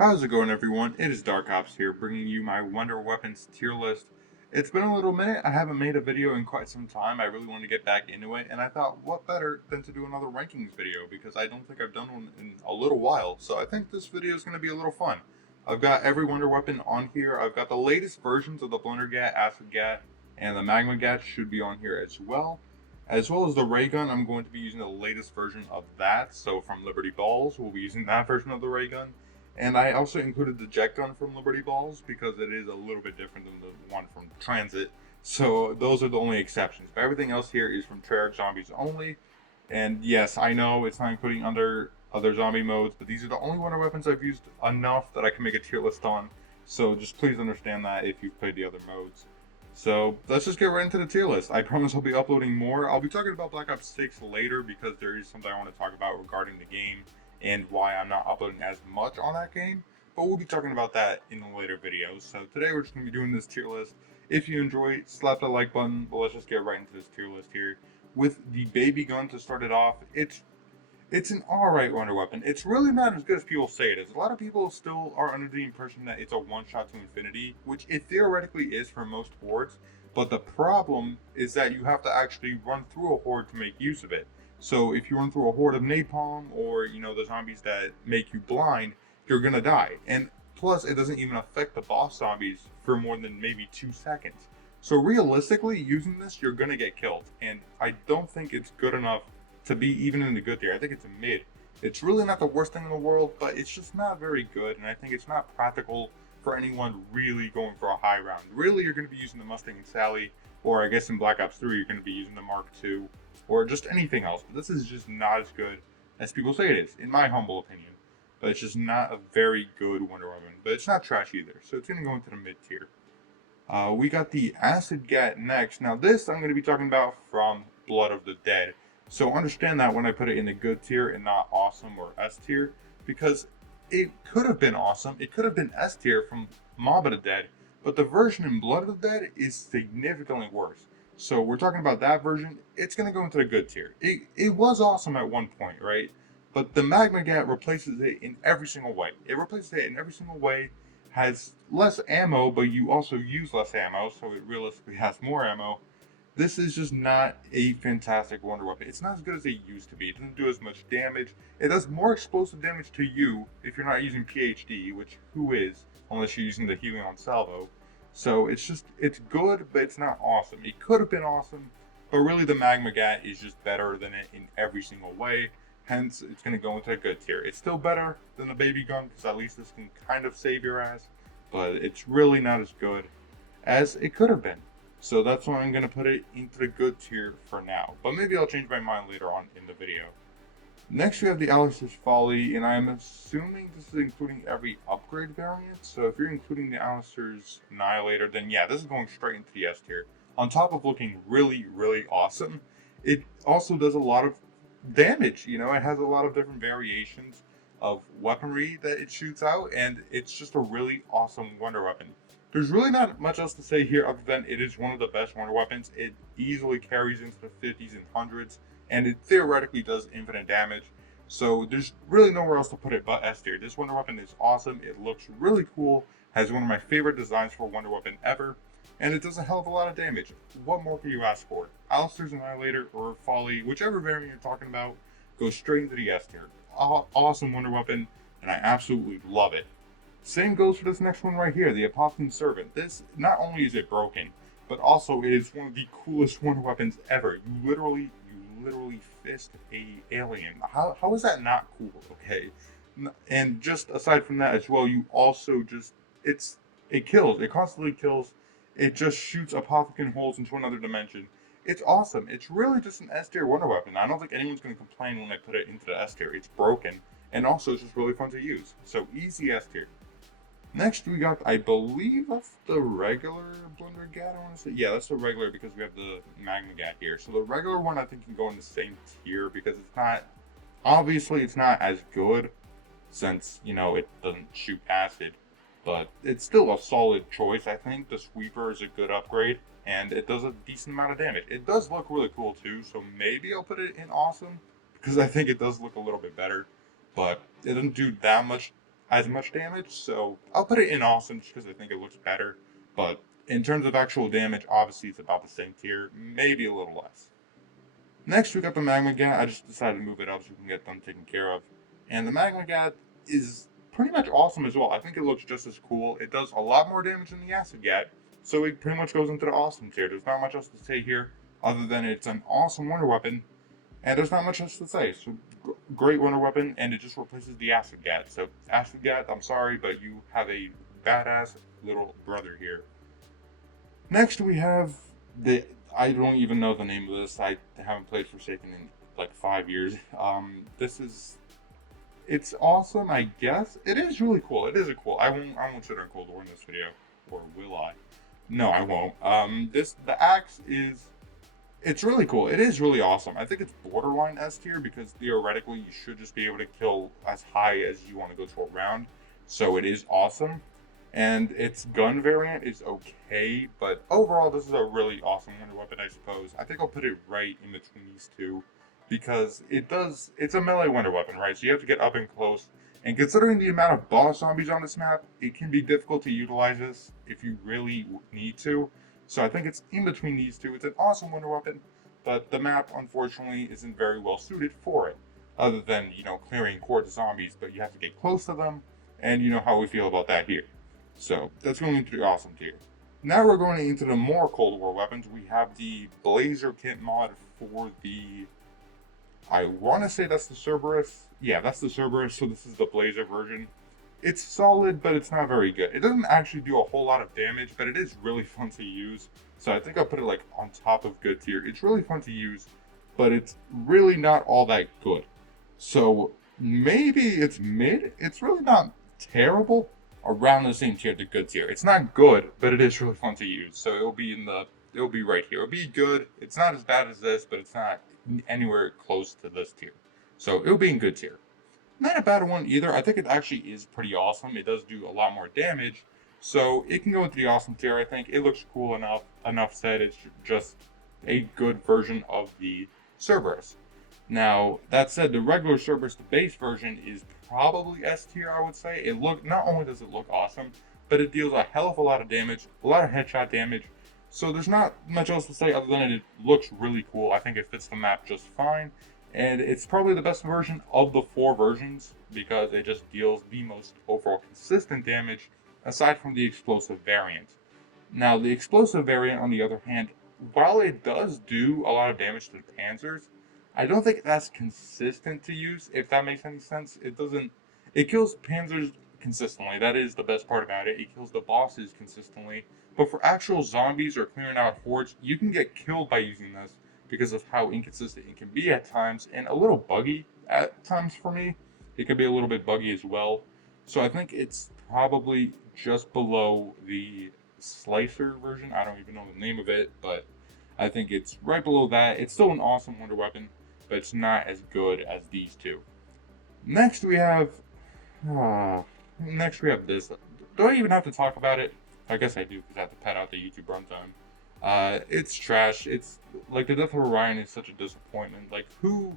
How's it going, everyone? It is Dark Ops here, bringing you my Wonder Weapons tier list. It's been a little minute. I haven't made a video in quite some time. I really wanted to get back into it, and I thought, what better than to do another rankings video, because I don't think I've done one in a little while, so I think this video is going to be a little fun. I've got every Wonder Weapon on here. I've got the latest versions of the Blundergat, Acid Gat, and the Magma Gat should be on here as well. As well as the ray gun, I'm going to be using the latest version of that. So from Liberty Balls, we'll be using that version of the ray gun. And I also included the jet gun from Liberty Balls because it is a little bit different than the one from Transit. So those are the only exceptions. But everything else here is from Treyarch Zombies only. And yes, I know it's not including under other zombie modes, but these are the only Wonder Weapons I've used enough that I can make a tier list on. So just please understand that if you've played the other modes. So let's just get right into the tier list. I promise I'll be uploading more. I'll be talking about Black Ops 6 later because there is something I want to talk about regarding the game and why I'm not uploading as much on that game. But we'll be talking about that in the later videos. So today we're just going to be doing this tier list. If you enjoy, slap the like button. But let's just get right into this tier list here. With the baby gun to start it off, it's an alright Wonder Weapon. It's really not as good as people say it is. A lot of people still are under the impression that it's a one-shot to infinity, which it theoretically is for most hordes, but the problem is that you have to actually run through a horde to make use of it. So if you run through a horde of napalm or, the zombies that make you blind, you're gonna die. And plus, it doesn't even affect the boss zombies for more than maybe 2 seconds. So realistically, using this, you're gonna get killed. And I don't think it's good enough to be even in the good tier. I think it's a mid. It's really not the worst thing in the world, but it's just not very good, and I think it's not practical for anyone really going for a high round. Really, you're going to be using the Mustang and Sally, or I guess in Black Ops 3, you're going to be using the Mark II, or just anything else. But this is just not as good as people say it is, in my humble opinion. But it's just not a very good Wonder Woman. But it's not trash either, so it's going to go into the mid tier. We got the Acid Gat next. Now this I'm going to be talking about from Blood of the Dead. So understand that when I put it in the good tier and not awesome or S tier, because it could have been awesome. It could have been S tier from Mob of the Dead, but the version in Blood of the Dead is significantly worse. So we're talking about that version. It's going to go into the good tier. It was awesome at one point, right? But the Magma Gat replaces it in every single way. It replaces it in every single way, has less ammo, but you also use less ammo, so it realistically has more ammo. This is just not a fantastic Wonder Weapon. It's not as good as it used to be. It doesn't do as much damage. It does more explosive damage to you if you're not using PhD, which who is, unless you're using the Helion Salvo. So it's good, but it's not awesome. It could have been awesome, but really the Magma Gat is just better than it in every single way. Hence, it's going to go into a good tier. It's still better than the baby gun, because at least this can kind of save your ass, but it's really not as good as it could have been. So that's why I'm going to put it into the good tier for now. But maybe I'll change my mind later on in the video. Next we have the Alistair's Folly, and I'm assuming this is including every upgrade variant. So if you're including the Alistair's Annihilator, then yeah, this is going straight into the S tier. On top of looking really, really awesome, it also does a lot of damage. It has a lot of different variations of weaponry that it shoots out, and it's just a really awesome Wonder Weapon. There's really not much else to say here other than it is one of the best Wonder Weapons. It easily carries into the 50s and 100s, and it theoretically does infinite damage. So there's really nowhere else to put it but S tier. This Wonder Weapon is awesome. It looks really cool, has one of my favorite designs for a Wonder Weapon ever, and it does a hell of a lot of damage. What more can you ask for? Alistair's Annihilator or Folly, whichever variant you're talking about, goes straight into the S tier. Awesome Wonder Weapon, and I absolutely love it. Same goes for this next one right here, the Apophis Servant. This, not only is it broken, but also it is one of the coolest Wonder Weapons ever. You literally fist a alien. How is that not cool? Okay, and just aside from that as well, you also it kills. It constantly kills. It just shoots Apophis holes into another dimension. It's awesome. It's really just an S tier Wonder Weapon. I don't think anyone's going to complain when I put it into the S tier. It's broken, and also it's just really fun to use. So easy S tier. Next, we got, I believe that's the regular Blundergat, I want to say. Yeah, that's the regular because we have the Magma Gat here. So the regular one, I think, can go in the same tier because obviously it's not as good since, it doesn't shoot acid. But it's still a solid choice, I think. The Sweeper is a good upgrade, and it does a decent amount of damage. It does look really cool, too, so maybe I'll put it in Awesome because I think it does look a little bit better. But it doesn't do that much as much damage, so I'll put it in awesome just because I think it looks better. But in terms of actual damage, obviously it's about the same tier, maybe a little less. Next, we got the Magmagat. I just decided to move it up so we can get them taken care of. And the Magmagat is pretty much awesome as well. I think it looks just as cool. It does a lot more damage than the Acid Gat, so it pretty much goes into the awesome tier. There's not much else to say here other than it's an awesome wonder weapon, and there's not much else to say. So great wonder weapon, and it just replaces the Acid Gat. So Acid Gat, I'm sorry, but you have a badass little brother here. Next, we have the. I don't even know the name of this. I haven't played Forsaken in like 5 years. This is. It's awesome, I guess. It is really cool. It is a cool. I won't sit on Cold War in this video, or will I? No, I won't. The axe is. It's really cool. It is really awesome. I think it's borderline S tier because theoretically you should just be able to kill as high as you want to go to a round. So it is awesome. And its gun variant is okay, but overall this is a really awesome wonder weapon, I suppose. I think I'll put it right in between these two because it's a melee wonder weapon, right? So you have to get up and close. And considering the amount of boss zombies on this map, it can be difficult to utilize this if you really need to. So I think it's in between these two. It's an awesome wonder weapon, but the map, unfortunately, isn't very well suited for it. Other than, clearing hordes of zombies, but you have to get close to them, and you know how we feel about that here. So that's going into the awesome tier. Now we're going into the more Cold War weapons. We have the Blazer Kit mod for the... I want to say that's the Cerberus. Yeah, that's the Cerberus, so this is the Blazer version. It's solid, but it's not very good. It doesn't actually do a whole lot of damage, but it is really fun to use. So I think I'll put it like on top of good tier. It's really fun to use, but it's really not all that good. So maybe it's mid. It's really not terrible. Around the same tier to good tier. It's not good, but it is really fun to use. So it'll be right here. It'll be good. It's not as bad as this, but it's not anywhere close to this tier. So it'll be in good tier. Not a bad one either. I think it actually is pretty awesome. It does do a lot more damage. So it can go into the awesome tier, I think. It looks cool enough. Enough said, it's just a good version of the Cerberus. Now, that said, the regular Cerberus, the base version, is probably S tier, I would say. Not only does it look awesome, but it deals a hell of a lot of damage, a lot of headshot damage. So there's not much else to say other than it looks really cool. I think it fits the map just fine. And it's probably the best version of the 4 versions because it just deals the most overall consistent damage aside from the explosive variant. Now, the explosive variant, on the other hand, while it does do a lot of damage to the Panzers, I don't think that's consistent to use, if that makes any sense. It kills Panzers consistently. That is the best part about it. It kills the bosses consistently. But for actual zombies or clearing out hordes, you can get killed by using this because of how inconsistent it can be at times and a little buggy at times for me. It can be a little bit buggy as well. So I think it's probably just below the Slicer version. I don't even know the name of it, but I think it's right below that. It's still an awesome wonder weapon, but it's not as good as these two. Next we have this. Do I even have to talk about it? I guess I do because I have to pad out the YouTube runtime. It's trash. It's like the Death of Orion is such a disappointment. Like who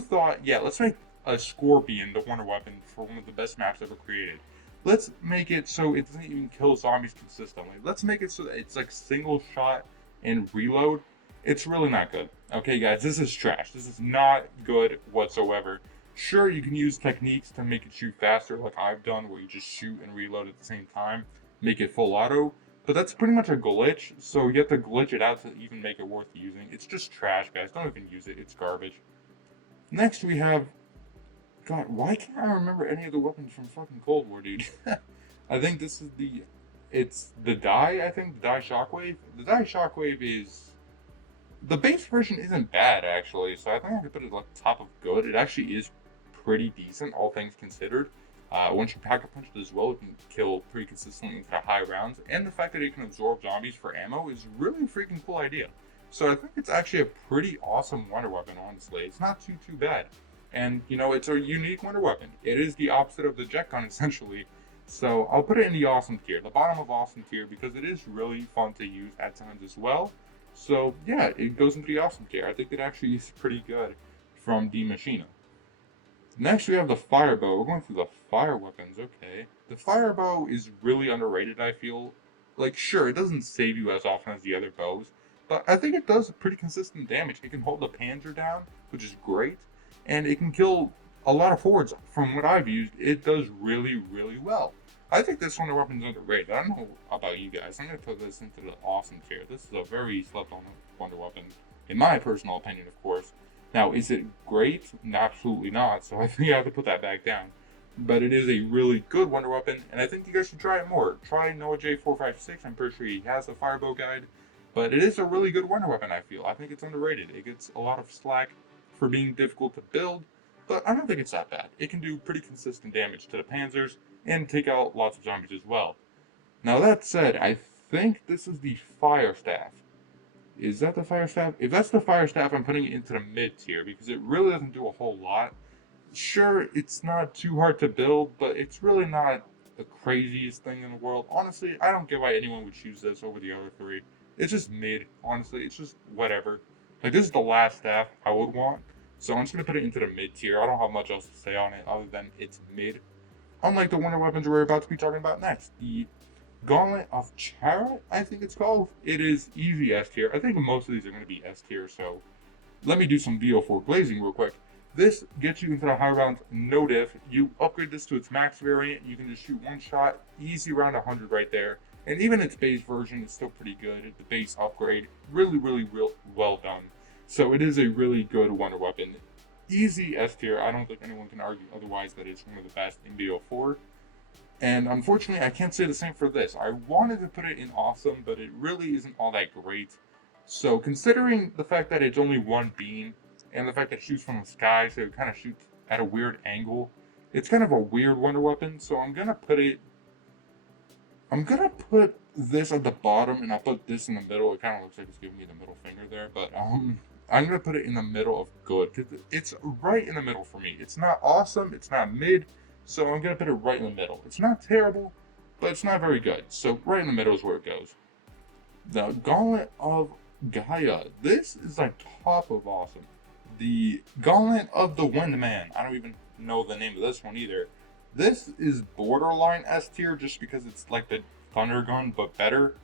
thought, yeah, let's make a Scorpion the wonder weapon for one of the best maps ever created. Let's make it so it doesn't even kill zombies consistently. Let's make it so that it's like single shot and reload. It's really not good. Okay, guys, this is trash. This is not good whatsoever. Sure, you can use techniques to make it shoot faster, like I've done, where you just shoot and reload at the same time, make it full auto, but that's pretty much a glitch, so you have to glitch it out to even make it worth using. It's just trash, guys. Don't even use it. It's garbage. Next, we have... God, why can't I remember any of the weapons from fucking Cold War, dude? I think this is the... It's the Die, I think. The Die Shockwave. The Die Shockwave is... The base version isn't bad, actually, so I think I could put it like top of good. It actually is pretty decent, all things considered. Once you pack a punch it as well, it can kill pretty consistently into the high rounds. And the fact that it can absorb zombies for ammo is really a freaking cool idea. So I think it's actually a pretty awesome wonder weapon, honestly. It's not too bad. And, you know, it's a unique wonder weapon. It is the opposite of the jet gun, essentially. So I'll put it in the awesome tier, the bottom of awesome tier, because it is really fun to use at times as well. So yeah, it goes into the awesome tier. I think it actually is pretty good from Die Maschine. Next, we have the fire bow. We're going through the fire weapons. Okay. The fire bow is really underrated, I feel. Like, sure, it doesn't save you as often as the other bows, but I think it does pretty consistent damage. It can hold the Panzer down, which is great, and it can kill a lot of hordes. From what I've used, it does really, really well. I think this Wonder Weapon is underrated. I don't know about you guys. I'm going to put this into the awesome tier. This is a very slept on Wonder Weapon, in my personal opinion, of course. Now, is it great? Absolutely not. So I think I have to put that back down. But it is a really good Wonder Weapon, and I think you guys should try it more. Try Noah J456. I'm pretty sure he has a Firebow guide. But it is a really good Wonder Weapon, I feel. I think it's underrated. It gets a lot of slack for being difficult to build, but I don't think it's that bad. It can do pretty consistent damage to the Panzers and take out lots of zombies as well. Now, that said, I think this is the Fire Staff. Is that the Fire Staff? If that's the Fire Staff, I'm putting it into the mid tier because it really doesn't do a whole lot. Sure, it's not too hard to build, but it's really not the craziest thing in the world. Honestly, I don't get why anyone would choose this over the other three. It's just mid. Honestly, it's just whatever. Like, this is the last staff I would want, so I'm just going to put it into the mid tier. I don't have much else to say on it other than it's mid. Unlike the Wonder Weapons we're about to be talking about next. The Gauntlet of Charat, I think it's called. It is easy S tier. I think most of these are going to be S tier, so let me do some VO4 glazing real quick. This gets you into the high rounds, no diff. You upgrade this to its max variant, you can just shoot one shot, easy round 100 right there. And even its base version is still pretty good. The base upgrade, really, real well done. So it is a really good Wonder Weapon. Easy S tier. I don't think anyone can argue otherwise that it's one of the best in VO4. And unfortunately, I can't say the same for this. I wanted to put it in awesome, but it really isn't all that great. So considering the fact that it's only one beam, and the fact that it shoots from the sky, so it kind of shoots at a weird angle, it's kind of a weird Wonder Weapon, so I'm gonna put this at the bottom, and I'll put this in the middle. It kind of looks like it's giving me the middle finger there, but I'm gonna put it in the middle of good, because it's right in the middle for me. It's not awesome, it's not mid, so I'm gonna put it right in the middle. It's not terrible, but it's not very good, so right in the middle is where it goes. The Gauntlet of Gaia. This is like top of awesome. The Gauntlet of the Windman. I don't even know the name of this one either. This is borderline S tier just because it's like the Thunder Gun but better.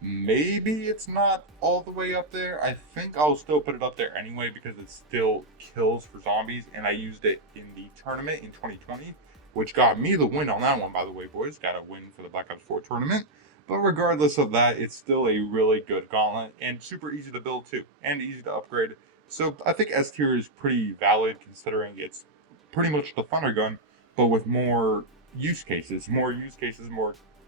Maybe it's not all the way up there. I think I'll still put it up there anyway because it still kills for zombies, and I used it in the tournament in 2020, which got me the win on that one, by the way, boys. Got a win for the Black Ops 4 tournament. But regardless of that, it's still a really good gauntlet and super easy to build too, and easy to upgrade. So I think S tier is pretty valid considering it's pretty much the Thunder Gun, but with more use cases, more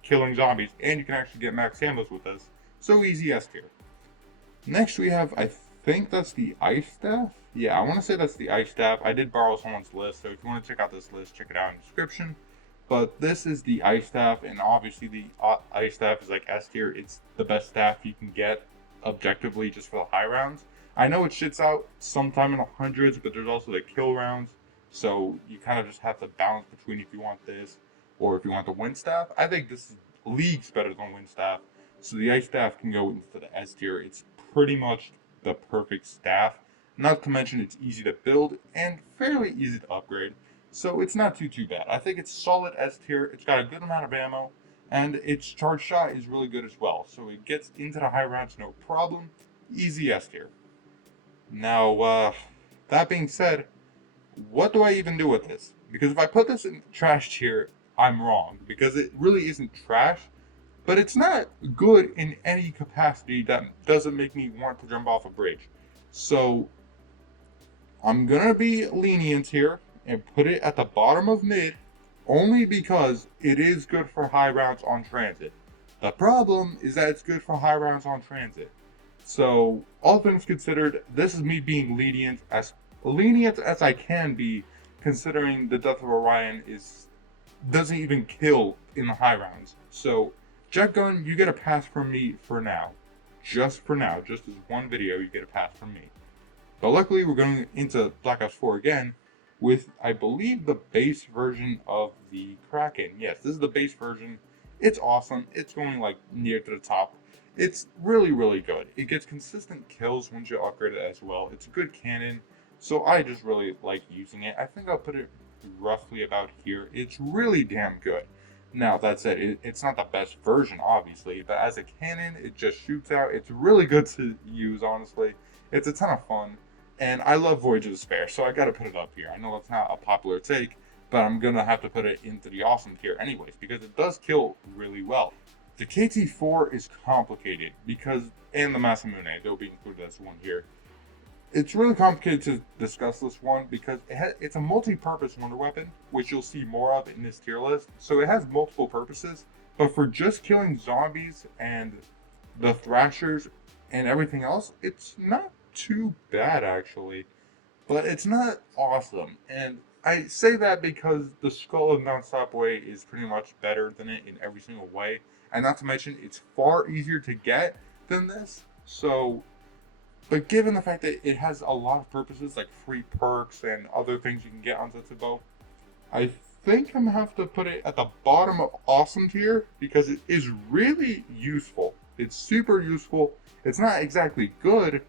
killing zombies, and you can actually get max ammos with this. So easy S tier. Next we have, I think that's the Ice Staff. Yeah, I want to say that's the Ice Staff. I did borrow someone's list, so if you want to check out this list, check it out in the description. But this is the Ice Staff, and obviously the Ice Staff is like S tier. It's the best staff you can get objectively just for the high rounds. I know it shits out sometime in the hundreds, but there's also the kill rounds. So you kind of just have to balance between if you want this or if you want the Wind Staff. I think this is leagues better than Wind Staff. So the Ice Staff can go into the S tier. It's pretty much the perfect staff. Not to mention it's easy to build and fairly easy to upgrade. So it's not too bad. I think it's solid S tier. It's got a good amount of ammo, and its charge shot is really good as well. So it gets into the high rounds no problem. Easy S tier. Now, that being said, what do I even do with this? Because if I put this in trash tier, I'm wrong. Because it really isn't trash, but it's not good in any capacity that doesn't make me want to jump off a bridge. So I'm gonna be lenient here and put it at the bottom of mid only because it is good for high rounds on transit. The problem is that it's good for high rounds on transit. So all things considered, this is me being lenient as I can be, considering the Death of Orion doesn't even kill in the high rounds. So Jet Gun, you get a pass from me for now. Just for now, just as one video, you get a pass from me. But luckily, we're going into Black Ops 4 again with, I believe, the base version of the Kraken. Yes, this is the base version. It's awesome. It's going like near to the top. It's really good. It gets consistent kills once you upgrade it as well. It's a good cannon, so I just really like using it. I think I'll put it roughly about here. It's really damn good. Now, that said, it's not the best version, obviously, but as a cannon, it just shoots out. It's really good to use, honestly. It's a ton of fun, and I love Voyage of Despair, so I gotta put it up here. I know that's not a popular take, but I'm gonna have to put it into the awesome tier anyways, because it does kill really well. The KT4 is complicated because, and the Masamune, they'll be included as one here. It's really complicated to discuss this one because it's a multi-purpose wonder weapon, which you'll see more of in this tier list. So it has multiple purposes, but for just killing zombies and the thrashers and everything else, it's not too bad actually, but it's not awesome. And I say that because the Skull of Mount Stopway is pretty much better than it in every single way, and not to mention it's far easier to get than this. So, but given the fact that it has a lot of purposes like free perks and other things you can get on Zetsubo, I think I'm gonna have to put it at the bottom of awesome tier because it is really useful. It's super useful. It's not exactly good,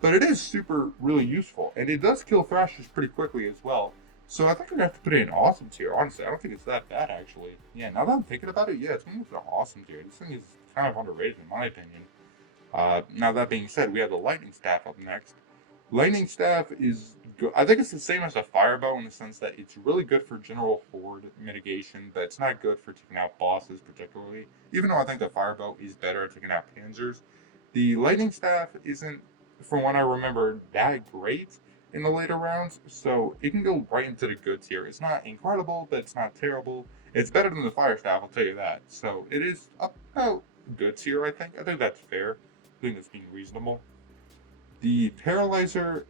but it is super really useful, and it does kill thrashers pretty quickly as well. So I think I'm gonna have to put it in awesome tier. Honestly, I don't think it's that bad actually. Yeah, now that I'm thinking about it, yeah, it's gonna move to awesome tier. This thing is kind of underrated in my opinion. Now that being said, we have the lightning staff up next. Lightning staff is good. I think it's the same as a firebow in the sense that it's really good for general horde mitigation, but it's not good for taking out bosses particularly. Even though I think the firebow is better at taking out panzers, the lightning staff isn't, from what I remember, that great in the later rounds, so it can go right into the good tier. It's not incredible, but it's not terrible. It's better than the fire staff, I'll tell you that. So it is about good tier, I think. I think that's fair. I think that's being reasonable. The Paralyzer.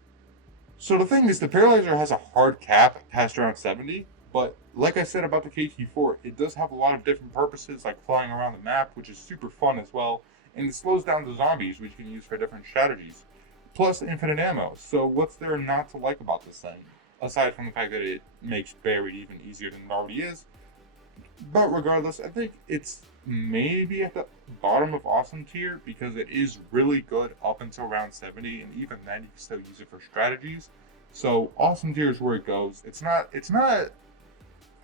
So the thing is, the Paralyzer has a hard cap past around 70, but like I said about the KT4, it does have a lot of different purposes, like flying around the map, which is super fun as well, and it slows down the zombies, which you can use for different strategies. Plus infinite ammo. So what's there not to like about this thing? Aside from the fact that it makes buried even easier than it already is. But regardless, I think it's maybe at the bottom of awesome tier because it is really good up until round 70, and even then you can still use it for strategies. So awesome tier is where it goes. It's not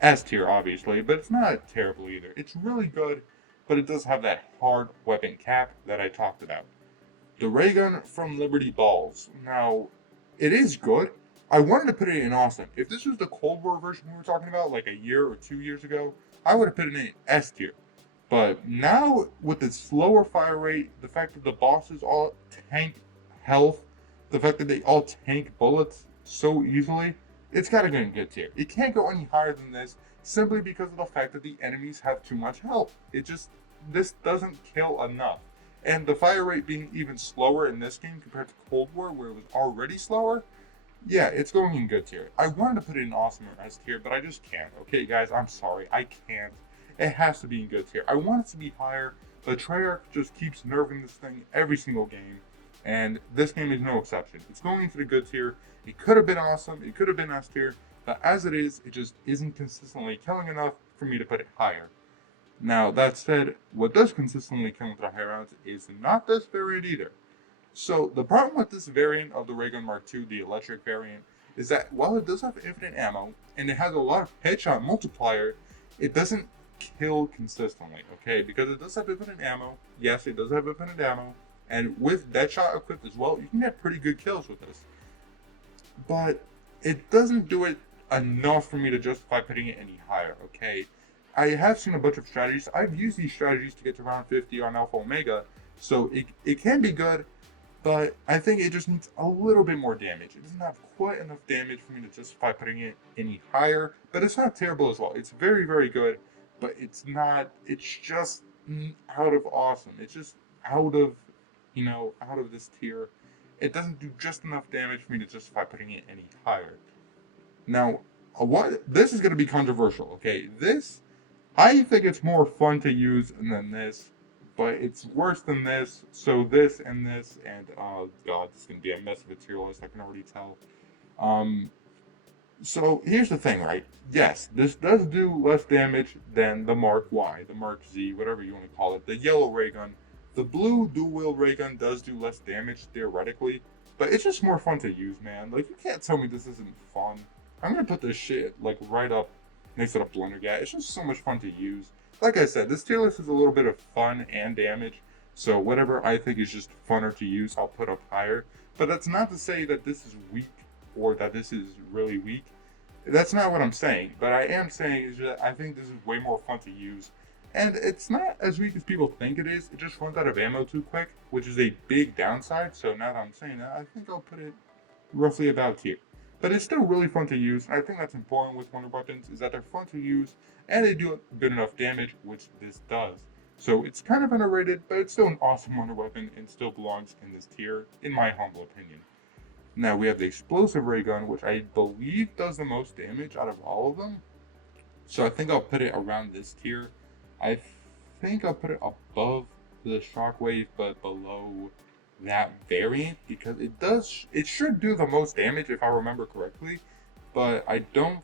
S tier obviously, but it's not terrible either. It's really good, but it does have that hard weapon cap that I talked about. The ray gun from Liberty Balls. Now, it is good. I wanted to put it in awesome. If this was the Cold War version we were talking about, like a year or 2 years ago, I would have put it in S tier. But now, with the slower fire rate, the fact that the bosses all tank health, the fact that they all tank bullets so easily, it's got to go in good tier. It can't go any higher than this simply because of the fact that the enemies have too much health. This doesn't kill enough. And the fire rate being even slower in this game compared to Cold War, where it was already slower, yeah, it's going in good tier. I wanted to put it in awesome or S tier, but I just can't. Okay, guys, I'm sorry. I can't. It has to be in good tier. I want it to be higher, but Treyarch just keeps nerfing this thing every single game, and this game is no exception. It's going into the good tier. It could have been awesome. It could have been S tier, but as it is, it just isn't consistently killing enough for me to put it higher. Now, that said, what does consistently kill into the high rounds is not this variant either. So, the problem with this variant of the Ray Gun Mark II, the electric variant, is that while it does have infinite ammo, and it has a lot of headshot multiplier, it doesn't kill consistently, okay? Because it does have infinite ammo, yes, it does have infinite ammo, and with Deadshot equipped as well, you can get pretty good kills with this. But it doesn't do it enough for me to justify putting it any higher, okay? I have seen a bunch of strategies. I've used these strategies to get to round 50 on Alpha Omega, so it can be good, but I think it just needs a little bit more damage. It doesn't have quite enough damage for me to justify putting it any higher, but it's not terrible as well. It's very, very good, but it's just out of awesome. It's just out of this tier. It doesn't do just enough damage for me to justify putting it any higher. Now, this is going to be controversial, okay? I think it's more fun to use than this, but it's worse than this. So this, and oh god, this is gonna be a mess of a tier list. I can already tell. So here's the thing, right? Yes, this does do less damage than the Mark Y, the Mark Z, whatever you want to call it, the yellow ray gun. The blue dual-wield ray gun does do less damage theoretically, but it's just more fun to use, man. Like, you can't tell me this isn't fun. I'm gonna put this shit like right up next to the Blundergat. It's just so much fun to use. Like I said, this tier list is a little bit of fun and damage. So whatever I think is just funner to use, I'll put up higher. But that's not to say that this is weak or that this is really weak. That's not what I'm saying. But I am saying is that I think this is way more fun to use. And it's not as weak as people think it is. It just runs out of ammo too quick, which is a big downside. So now that I'm saying that, I think I'll put it roughly about here. But it's still really fun to use. And I think that's important with wonder weapons is that they're fun to use and they do good enough damage, which this does. So it's kind of underrated, but it's still an awesome wonder weapon and still belongs in this tier, in my humble opinion. Now we have the explosive ray gun, which I believe does the most damage out of all of them. So I think I'll put it around this tier. I think I'll put it above the shockwave, but below that variant because it should do the most damage if I remember correctly, but I don't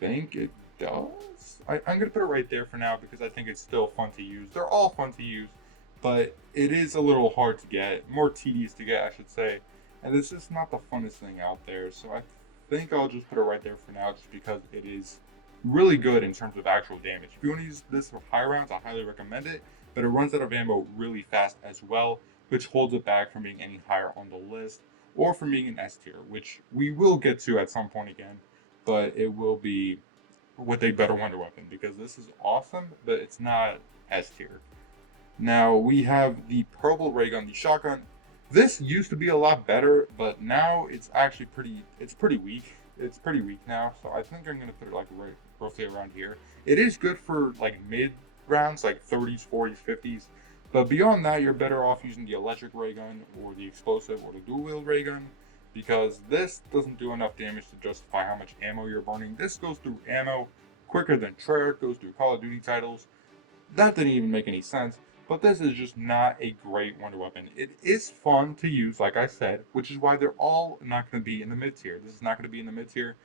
think it does. I'm gonna put it right there for now because I think it's still fun to use. They're all fun to use, but it is a little hard to get, more tedious to get, I should say, and it's just not the funnest thing out there. So I think I'll just put it right there for now, just because it is really good in terms of actual damage. If you want to use this for high rounds, I highly recommend it, but it runs out of ammo really fast as well, which holds it back from being any higher on the list or from being an S tier, which we will get to at some point again, but it will be with a better wonder weapon because this is awesome, but it's not S tier. Now we have the purple ray gun, the shotgun. This used to be a lot better, but now it's actually pretty weak. It's pretty weak now, so I think I'm gonna put it like right roughly around here. It is good for like mid rounds, like 30s, 40s, 50s. But beyond that, you're better off using the electric ray gun or the explosive or the dual wield ray gun because this doesn't do enough damage to justify how much ammo you're burning. This goes through ammo quicker than Treyarch goes through Call of Duty titles. That didn't even make any sense, but this is just not a great wonder weapon. It is fun to use, like I said, which is why they're all not going to be in the mid tier. This is not going to be in the mid tier,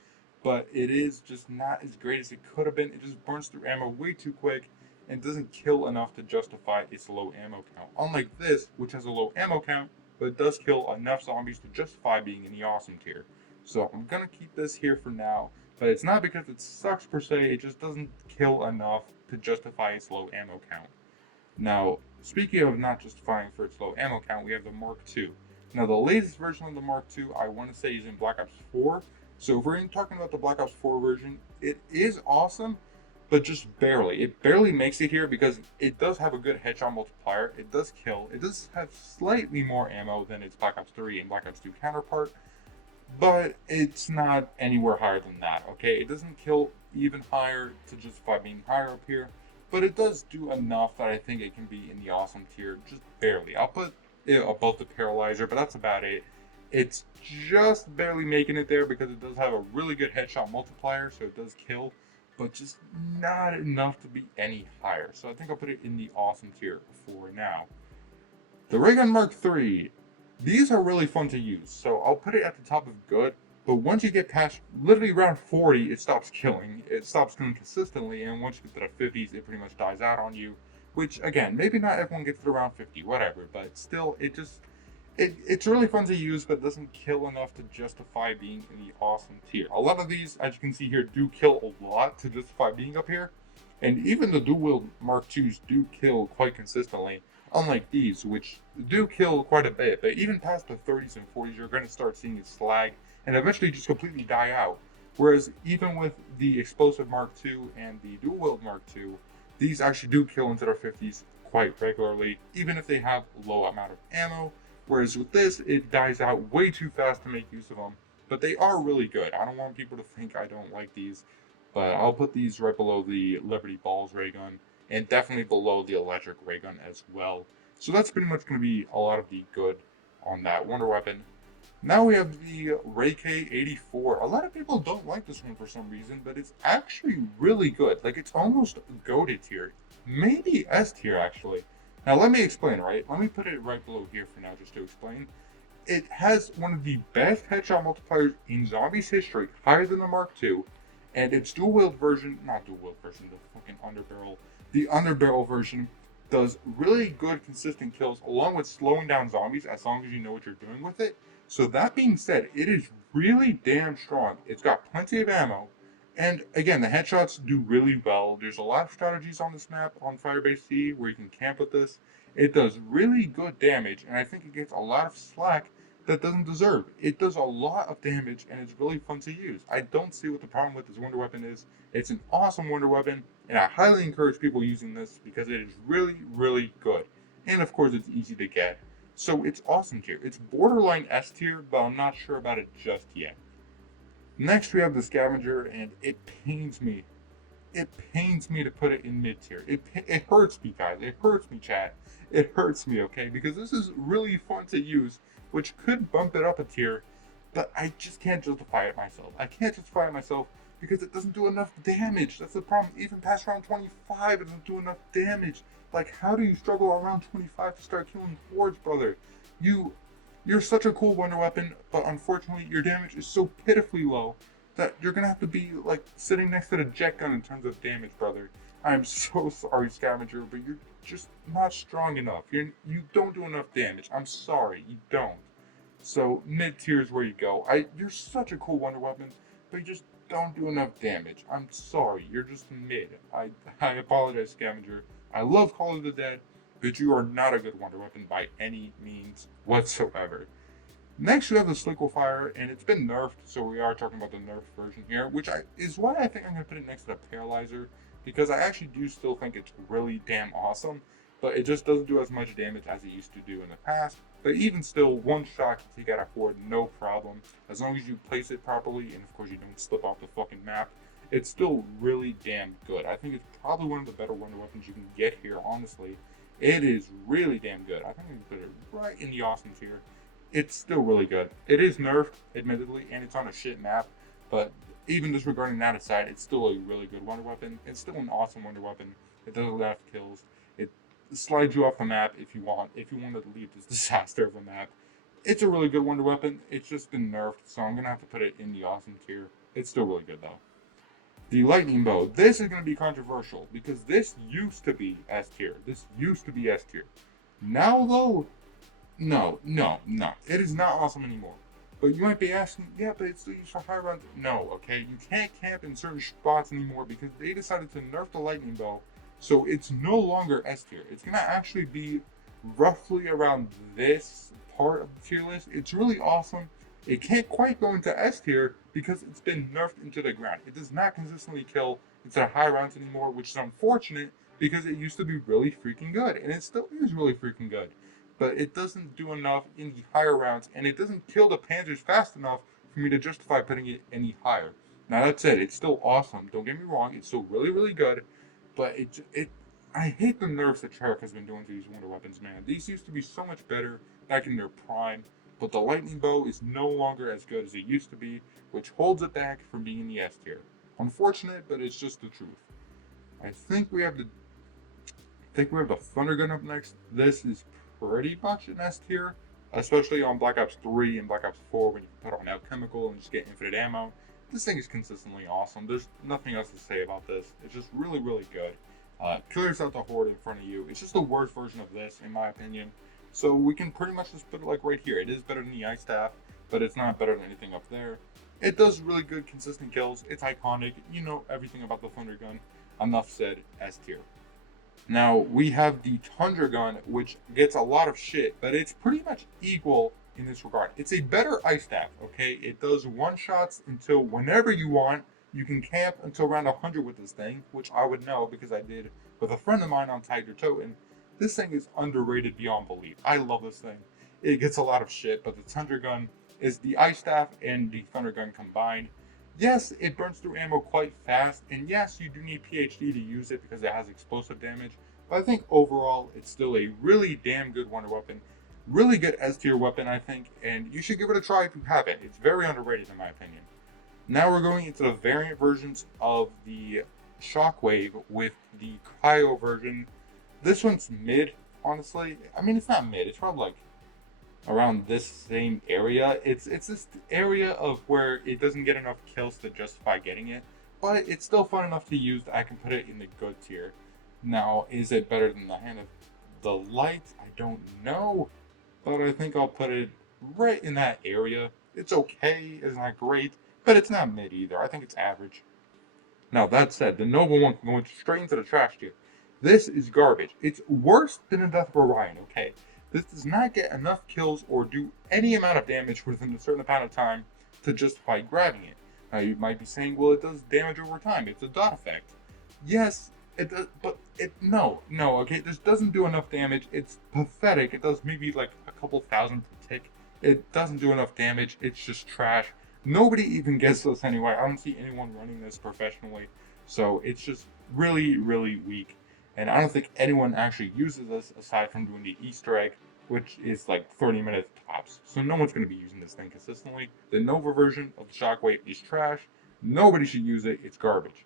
but it is just not as great as it could have been. It just burns through ammo way too quick and doesn't kill enough to justify its low ammo count. Unlike this, which has a low ammo count, but it does kill enough zombies to justify being in the awesome tier. So I'm going to keep this here for now, but it's not because it sucks per se, it just doesn't kill enough to justify its low ammo count. Now, speaking of not justifying for its low ammo count, we have the Mark II. Now, the latest version of the Mark II, I want to say, is in Black Ops 4. So if we're talking about the Black Ops 4 version, it is awesome, but just barely. It barely makes it here because it does have a good headshot multiplier. It does kill. It does have slightly more ammo than its Black Ops 3 and Black Ops 2 counterpart, but it's not anywhere higher than that, okay? It doesn't kill even higher to justify being higher up here, but it does do enough that I think it can be in the awesome tier, just barely. I'll put it above the Paralyzer, but that's about it. It's just barely making it there because it does have a really good headshot multiplier, so it does kill, but just not enough to be any higher. So I think I'll put it in the awesome tier for now. The Ray Gun Mark III. These are really fun to use, so I'll put it at the top of good, but once you get past literally around 40, it stops killing. It stops killing consistently, and once you get to the 50s, it pretty much dies out on you, which, again, maybe not everyone gets to around 50, whatever, but still, it's really fun to use, but doesn't kill enough to justify being in the awesome tier. A lot of these, as you can see here, do kill a lot to justify being up here, and even the dual-wield Mark IIs do kill quite consistently, unlike these, which do kill quite a bit. But even past the 30s and 40s, you're going to start seeing it slag and eventually just completely die out. Whereas even with the explosive Mark II and the dual-wield Mark II, these actually do kill into their 50s quite regularly, even if they have a low amount of ammo. Whereas with this, it dies out way too fast to make use of them. But they are really good. I don't want people to think I don't like these, but I'll put these right below the Liberty Balls ray gun, and definitely below the electric ray gun as well. So that's pretty much going to be a lot of the good on that wonder weapon. Now we have the Ray K84. A lot of people don't like this one for some reason, but it's actually really good. Like, it's almost goated tier. Maybe S tier, actually. Now let me explain, right? Let me put it right below here for now just to explain. It has one of the best headshot multipliers in Zombies history, higher than the Mark II, and its dual-wield version, not dual-wield version, the fucking underbarrel, the underbarrel version does really good consistent kills along with slowing down zombies as long as you know what you're doing with it. So that being said, it is really damn strong. It's got plenty of ammo. And again, the headshots do really well. There's a lot of strategies on this map on Firebase C where you can camp with this. It does really good damage, and I think it gets a lot of slack that doesn't deserve. It does a lot of damage, and it's really fun to use. I don't see what the problem with this wonder weapon is. It's an awesome wonder weapon, and I highly encourage people using this because it is really, really good. And of course, it's easy to get. So it's awesome tier. It's borderline S tier, but I'm not sure about it just yet. Next, we have the scavenger, and it pains me. It pains me to put it in mid tier. It hurts me, guys. It hurts me, chat. It hurts me, okay? Because this is really fun to use, which could bump it up a tier, but I just can't justify it myself. I can't justify it myself because it doesn't do enough damage. That's the problem. Even past round 25, it doesn't do enough damage. Like, how do you struggle on round 25 to start killing hordes, brother? You're such a cool wonder weapon, but unfortunately your damage is so pitifully low that you're gonna have to be like sitting next to the jet gun in terms of damage, brother. I'm so sorry, Scavenger, but you're just not strong enough. You don't do enough damage. I'm sorry, you don't. So mid tier is where you go. You're such a cool wonder weapon, but you just don't do enough damage. I'm sorry, you're just mid. I apologize, Scavenger. I love Call of the Dead, but you are not a good wonder weapon by any means whatsoever. Next, we have the Liquefier, and it's been nerfed, so we are talking about the nerfed version here, which is why I think I'm going to put it next to the Paralyzer, because I actually do still think it's really damn awesome, but it just doesn't do as much damage as it used to do in the past. But even still, one shot can take out a horde, no problem, as long as you place it properly, and of course you don't slip off the fucking map. It's still really damn good. I think it's probably one of the better wonder weapons you can get here, honestly. It is really damn good. I think I can put it right in the awesome tier. It's still really good. It is nerfed, admittedly, and it's on a shit map, but even disregarding that aside, it's still a really good wonder weapon. It's still an awesome wonder weapon. It does a lot of kills. It slides you off the map if you want. If you want to leave this disaster of a map, it's a really good wonder weapon. It's just been nerfed, so I'm gonna have to put it in the awesome tier. It's still really good though. The lightning bow. This is gonna be controversial because this used to be S tier. This used to be S tier. Now though, no. It is not awesome anymore. But you might be asking, yeah, but it's still used for high rounds. No, okay? You can't camp in certain spots anymore because they decided to nerf the lightning bow. So it's no longer S tier. It's going to actually be roughly around this part of the tier list. It's really awesome. It can't quite go into S tier because it's been nerfed into the ground. It does not consistently kill into high rounds anymore, which is unfortunate because it used to be really freaking good. And it still is really freaking good. But it doesn't do enough in the higher rounds, and it doesn't kill the Panzers fast enough for me to justify putting it any higher. Now that said, it's still awesome. Don't get me wrong; it's still really, really good. But I hate the nerfs that Treyarch has been doing to these wonder weapons, man. These used to be so much better back in their prime, but the lightning bow is no longer as good as it used to be, which holds it back from being in the S tier. Unfortunate, but it's just the truth. I think we have the Thunder Gun up next. This is pretty much an S tier, especially on Black Ops 3 and Black Ops 4 when you put on Alchemical and just get infinite ammo. This thing is consistently awesome. There's nothing else to say about this. It's just really, really good. Clears out the horde in front of you. It's just the worst version of this, in my opinion. So we can pretty much just put it like right here. It is better than the Ice Staff, but it's not better than anything up there. It does really good, consistent kills. It's iconic. You know everything about the Thunder Gun. Enough said, S tier. Now, we have the Tundra Gun, which gets a lot of shit, but it's pretty much equal in this regard. It's a better Ice Staff, okay? It does one-shots until whenever you want. You can camp until around 100 with this thing, which I would know because I did with a friend of mine on Tiger Totem. This thing is underrated beyond belief. I love this thing. It gets a lot of shit, but the Tundra Gun is the Ice Staff and the Thunder Gun combined. Yes, it burns through ammo quite fast, and yes, you do need PhD to use it because it has explosive damage, but I think overall, it's still a really damn good wonder weapon. Really good S tier weapon, I think, and you should give it a try if you haven't. It's very underrated in my opinion. Now we're going into the variant versions of the Shockwave with the Cryo version. This one's mid, honestly. I mean, it's not mid, it's probably like around this same area. It's this area of where it doesn't get enough kills to justify getting it, but it's still fun enough to use that I can put it in the good tier. Now, is it better than the Hand of the Light? I don't know, but I think I'll put it right in that area. It's okay, it's not great, but it's not mid either. I think it's average. Now, that said, the Noble one can go straight into the trash tier. This is garbage. It's worse than a Death of Orion, okay? This does not get enough kills or do any amount of damage within a certain amount of time to justify grabbing it. Now, you might be saying, well, it does damage over time. It's a dot effect. Yes, it does, but no, okay? This doesn't do enough damage. It's pathetic. It does maybe like a couple thousand per tick. It doesn't do enough damage. It's just trash. Nobody even gets this anyway. I don't see anyone running this professionally. So it's just really, really weak. And I don't think anyone actually uses this aside from doing the Easter egg, which is like 30 minutes tops. So no one's going to be using this thing consistently. The Nova version of the Shockwave is trash. Nobody should use it. It's garbage.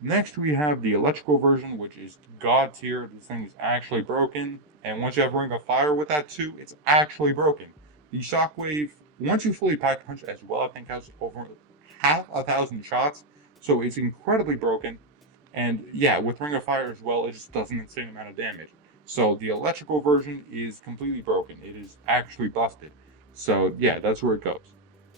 Next, we have the electrical version, which is God tier. This thing is actually broken. And once you have Ring of Fire with that too, it's actually broken. The Shockwave, once you fully pack punch as well, I think has over half 1,000 shots. So it's incredibly broken. And yeah, with Ring of Fire as well, it just does an insane amount of damage. So the electrical version is completely broken. It is actually busted. So yeah, that's where it goes.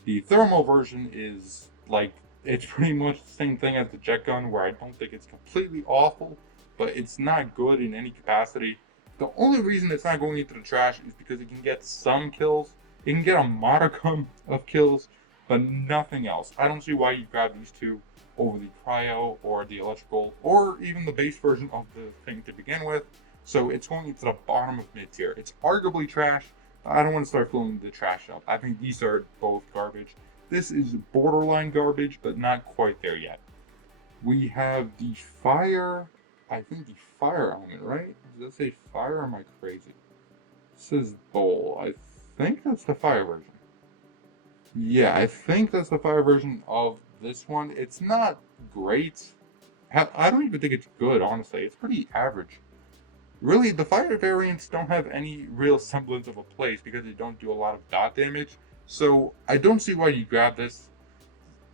The thermal version is like, it's pretty much the same thing as the jet gun, where I don't think it's completely awful, but it's not good in any capacity. The only reason it's not going into the trash is because it can get some kills. It can get a modicum of kills, but nothing else. I don't see why you grab these two over the cryo or the electrical or even the base version of the thing to begin with. So it's going into the bottom of mid tier. It's arguably trash, but I don't want to start filling the trash up. I think these are both garbage. This is borderline garbage, but not quite there yet. We have the fire, I think the fire element, right? Does that say fire or am I crazy? It says bowl. I think that's the fire version. Yeah, I think that's the fire version of this one. It's not great. I don't even think it's good, honestly. It's pretty average. Really, the fire variants don't have any real semblance of a place because they don't do a lot of dot damage. So I don't see why you grab this.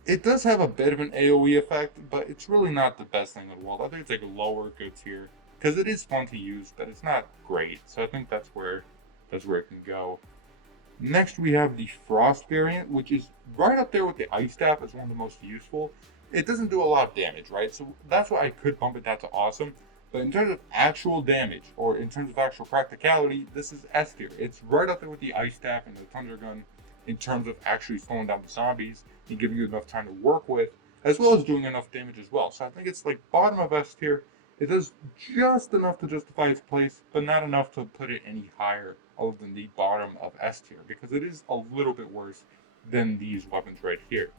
It does have a bit of an AoE effect, but it's really not the best thing in the world. I think it's like a lower good tier because it is fun to use, but it's not great. So I think that's where it can go. Next, we have the Frost variant, which is right up there with the Ice Staff as one of the most useful. It doesn't do a lot of damage, right? So that's why I could bump it down to awesome. But in terms of actual damage, or in terms of actual practicality, this is S tier. It's right up there with the Ice Staff and the Thunder Gun in terms of actually slowing down the zombies and giving you enough time to work with, as well as doing enough damage as well. So I think it's like bottom of S tier. It does just enough to justify its place, but not enough to put it any higher other than the bottom of S tier, because it is a little bit worse than these weapons right here.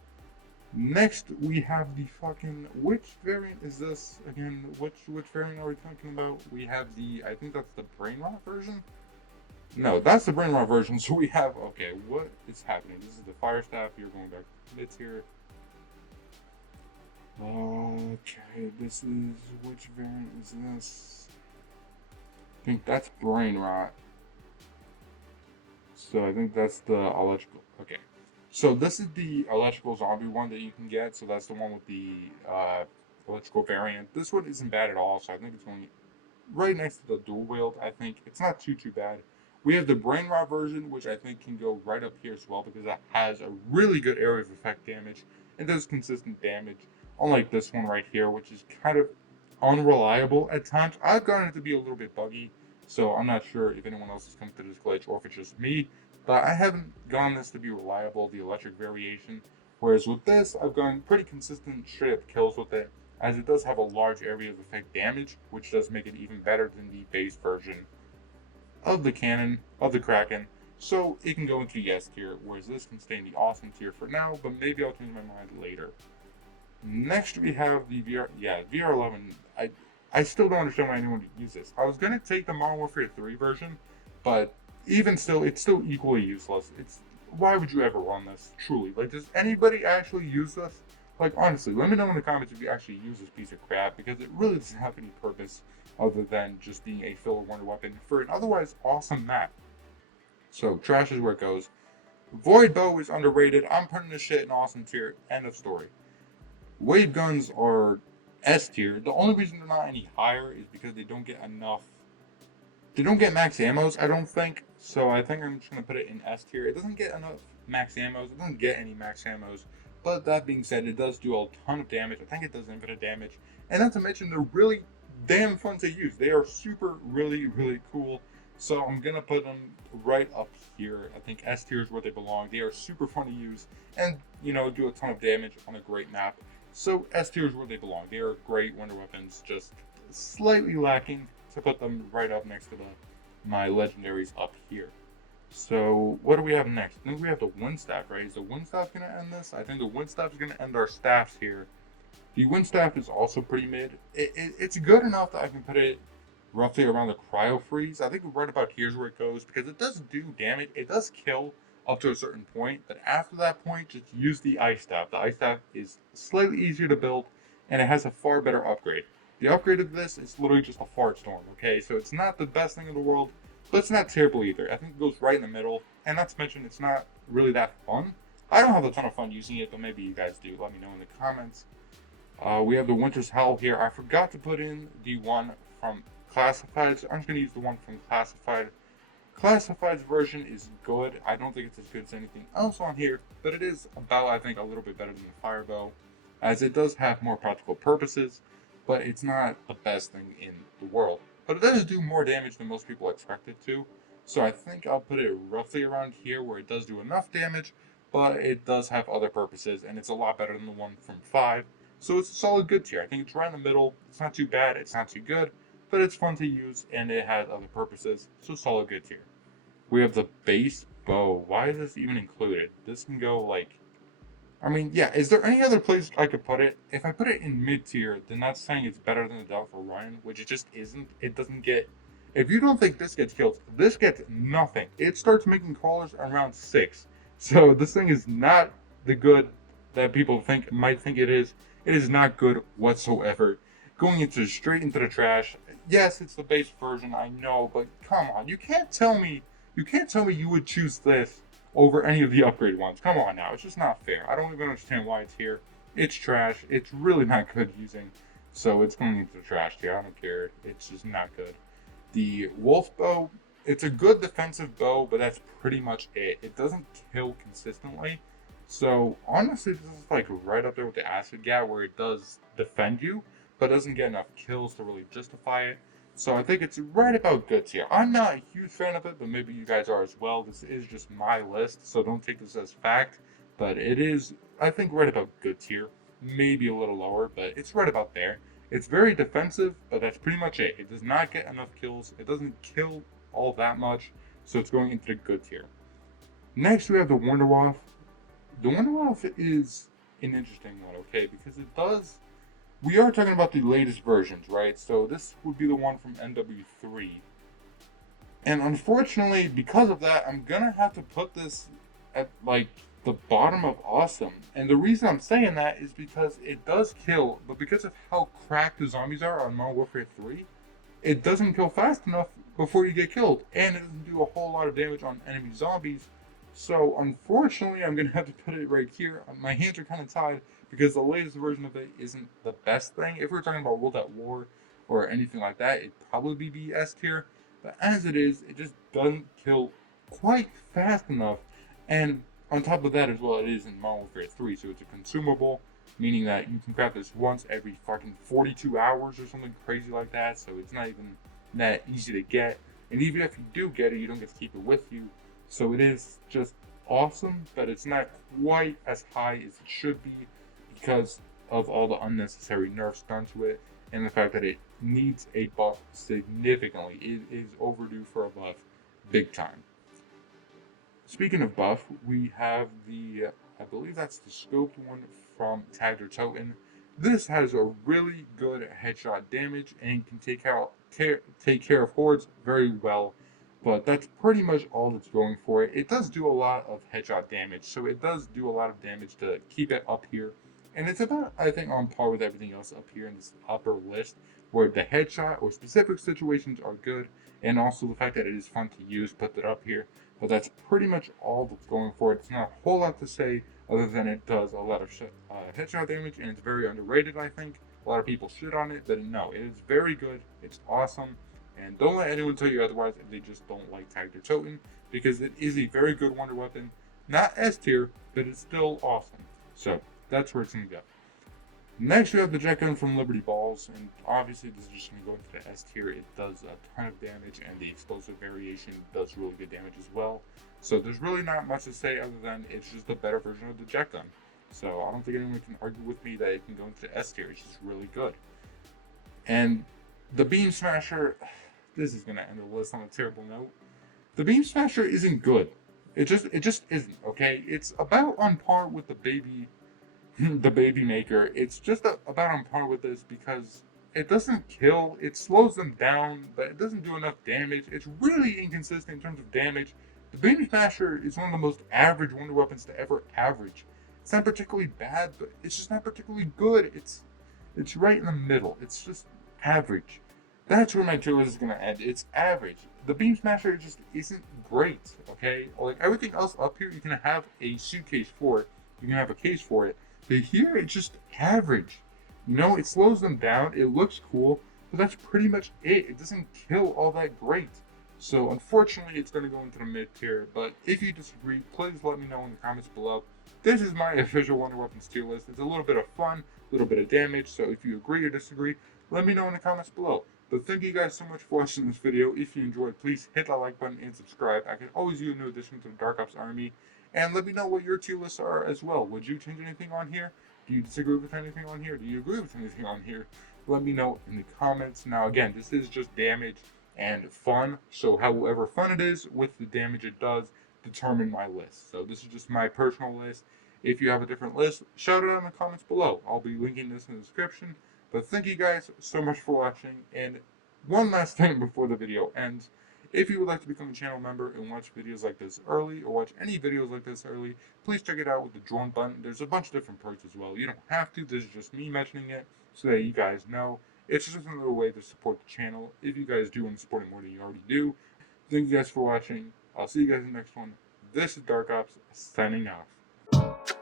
Next, we have the fucking, which variant is this again? Which variant are we talking about? We have the, I think that's the Brain Rot version. No, that's the Brain Rot version. So we have, okay, what is happening? This is the Fire Staff. You're going back to mids here. Okay, this is, which variant is this? I think that's Brain Rot. So I think that's the electrical. Okay. So this is the electrical zombie one that you can get. So that's the one with the electrical variant. This one isn't bad at all. So I think it's going right next to the dual wield. I think it's not too bad. We have the Brain Rot version, which I think can go right up here as well because it has a really good area of effect damage and does consistent damage. Unlike this one right here, which is kind of unreliable at times. I've gotten it to be a little bit buggy, so I'm not sure if anyone else has come to this glitch or if it's just me. But I haven't gotten this to be reliable, the electric variation. Whereas with this, I've gotten pretty consistent straight up kills with it, as it does have a large area of effect damage, which does make it even better than the base version of the cannon, of the Kraken. So it can go into the S tier, whereas this can stay in the awesome tier for now, but maybe I'll change my mind later. Next we have the VR11. I still don't understand why anyone would use this. I was gonna take the Modern Warfare 3 version, but even still, it's still equally useless. Why would you ever run this? Truly, like, does anybody actually use this? Like, honestly, let me know in the comments if you actually use this piece of crap, because it really doesn't have any purpose other than just being a filler wonder weapon for an otherwise awesome map. So trash is where it goes. Void Bow is underrated. I'm putting this shit in awesome tier. End of story. Wave guns are S tier. The only reason they're not any higher is because they don't get enough. They don't get max ammos, I don't think. So I think I'm just gonna put it in S tier. It doesn't get enough max ammos. It doesn't get any max ammos. But that being said, it does do a ton of damage. I think it does infinite damage. And not to mention, they're really damn fun to use. They are super, really cool. So I'm gonna put them right up here. I think S tier is where they belong. They are super fun to use and, you know, do a ton of damage on a great map. So S tier is where they belong. They are great wonder weapons, just slightly lacking to put them right up next to my legendaries up here. So what do we have next? I think we have the wind staff, right? Is the wind staff gonna end this? I think the wind staff is gonna end our staffs here. The wind staff is also pretty mid. It's good enough that I can put it roughly around the cryo freeze. I think right about here's where it goes because it does do damage. It does kill up to a certain point, but after that point, just use the ice staff. The ice staff is slightly easier to build, and it has a far better upgrade. The upgrade of this is literally just a fart storm. Okay, so it's not the best thing in the world, but it's not terrible either. I think it goes right in the middle, and not to mention it's not really that fun. I don't have a ton of fun using it, but maybe you guys do. Let me know in the comments. We have the Winter's Howl here. I forgot to put in the one from Classified, so I'm just going to use the one from Classified. Classified's version is good. I don't think it's as good as anything else on here, but it is about, I think, a little bit better than the Firebow, as it does have more practical purposes, but it's not the best thing in the world. But it does do more damage than most people expect it to, so I think I'll put it roughly around here where it does do enough damage, but it does have other purposes, and it's a lot better than the one from 5. So it's a solid good tier. I think it's right in the middle. It's not too bad, it's not too good, but it's fun to use and it has other purposes, so solid good tier. We have the base bow. Why is this even included? This can go like, I mean, yeah, is there any other place I could put it? If I put it in mid tier, then that's saying it's better than the Doubtful Orion, which it just isn't. It doesn't get, if you don't think this gets killed, this gets nothing. It starts making crawlers around 6. So this thing is not the good that people might think it is. It is not good whatsoever. Going straight into the trash. Yes, it's the base version, I know, but come on, you can't tell me you would choose this over any of the upgrade ones. Come on now, it's just not fair. I don't even understand why it's here. It's trash. It's really not good using, so it's going into the trash tier. I don't care. It's just not good. The Wolf Bow, it's a good defensive bow, but that's pretty much it. It doesn't kill consistently. So honestly, this is like right up there with the Acid Gat, where it does defend you, but doesn't get enough kills to really justify it. So I think it's right about good tier. I'm not a huge fan of it, but maybe you guys are as well. This is just my list, so don't take this as fact. But it is, I think, right about good tier. Maybe a little lower, but it's right about there. It's very defensive, but that's pretty much it. It does not get enough kills. It doesn't kill all that much, so it's going into the good tier. Next, we have the Wonder Waff. The Wonder Waff is an interesting one, okay, because it does. We are talking about the latest versions, right? So this would be the one from NW3. And unfortunately, because of that, I'm gonna have to put this at like the bottom of awesome. And the reason I'm saying that is because it does kill, but because of how cracked the zombies are on Modern Warfare 3, it doesn't kill fast enough before you get killed. And it doesn't do a whole lot of damage on enemy zombies. So unfortunately, I'm going to have to put it right here. My hands are kind of tied because the latest version of it isn't the best thing. If we're talking about World at War or anything like that, it'd probably be S tier. But as it is, it just doesn't kill quite fast enough. And on top of that as well, it is in Modern Warfare 3, so it's a consumable, meaning that you can craft this once every fucking 42 hours or something crazy like that, so it's not even that easy to get. And even if you do get it, you don't get to keep it with you. So it is just awesome, but it's not quite as high as it should be because of all the unnecessary nerfs done to it and the fact that it needs a buff significantly. It is overdue for a buff big time. Speaking of buff, we have the, I believe that's the scoped one from Tagged or Toten. This has a really good headshot damage and can take care of hordes very well. But that's pretty much all that's going for it. It does do a lot of headshot damage, so it does do a lot of damage to keep it up here. And it's about, I think, on par with everything else up here in this upper list, where the headshot or specific situations are good, and also the fact that it is fun to use puts it up here. But that's pretty much all that's going for it. It's not a whole lot to say other than it does a lot of headshot damage, and it's very underrated, I think. A lot of people shit on it, but no, it is very good. It's awesome. And don't let anyone tell you otherwise if they just don't like Tiger Toten, because it is a very good wonder weapon. Not S tier, but it's still awesome. So that's where it's going to go. Next, we have the Jet Gun from Liberty Balls, and obviously this is just going to go into the S tier. It does a ton of damage, and the explosive variation does really good damage as well. So there's really not much to say other than it's just a better version of the Jet Gun. So I don't think anyone can argue with me that it can go into the S tier. It's just really good. And the Beam Smasher, this is going to end the list on a terrible note. The Beam Smasher isn't good. It just isn't, okay? It's about on par with the Baby Maker. It's just about on par with this because it doesn't kill, it slows them down, but it doesn't do enough damage. It's really inconsistent in terms of damage. The Beam Smasher is one of the most average wonder weapons to ever average. It's not particularly bad, but it's just not particularly good. It's right in the middle. It's just average. That's where my tier list is going to end. It's average. The Beam Smasher just isn't great, okay? Like, everything else up here, you can have a suitcase for it. You can have a case for it. But here, it's just average. You know, it slows them down. It looks cool. But that's pretty much it. It doesn't kill all that great. So, unfortunately, it's going to go into the mid tier. But if you disagree, please let me know in the comments below. This is my official Wonder Weapons tier list. It's a little bit of fun, a little bit of damage. So, if you agree or disagree, let me know in the comments below. But thank you guys so much for watching this video. If you enjoyed, please hit that like button and subscribe. I can always use a new addition to the Dark Ops Army. And let me know what your tier lists are as well. Would you change anything on here? Do you disagree with anything on here? Do you agree with anything on here? Let me know in the comments. Now again, this is just damage and fun. So however fun it is with the damage it does, determine my list. So this is just my personal list. If you have a different list, shout it out in the comments below. I'll be linking this in the description. But thank you guys so much for watching, and one last thing before the video ends. If you would like to become a channel member and watch videos like this early, or watch any videos like this early, please check it out with the join button. There's a bunch of different perks as well. You don't have to, this is just me mentioning it so that you guys know. It's just another way to support the channel if you guys do want to support it more than you already do. Thank you guys for watching. I'll see you guys in the next one. This is Dark Ops, signing off.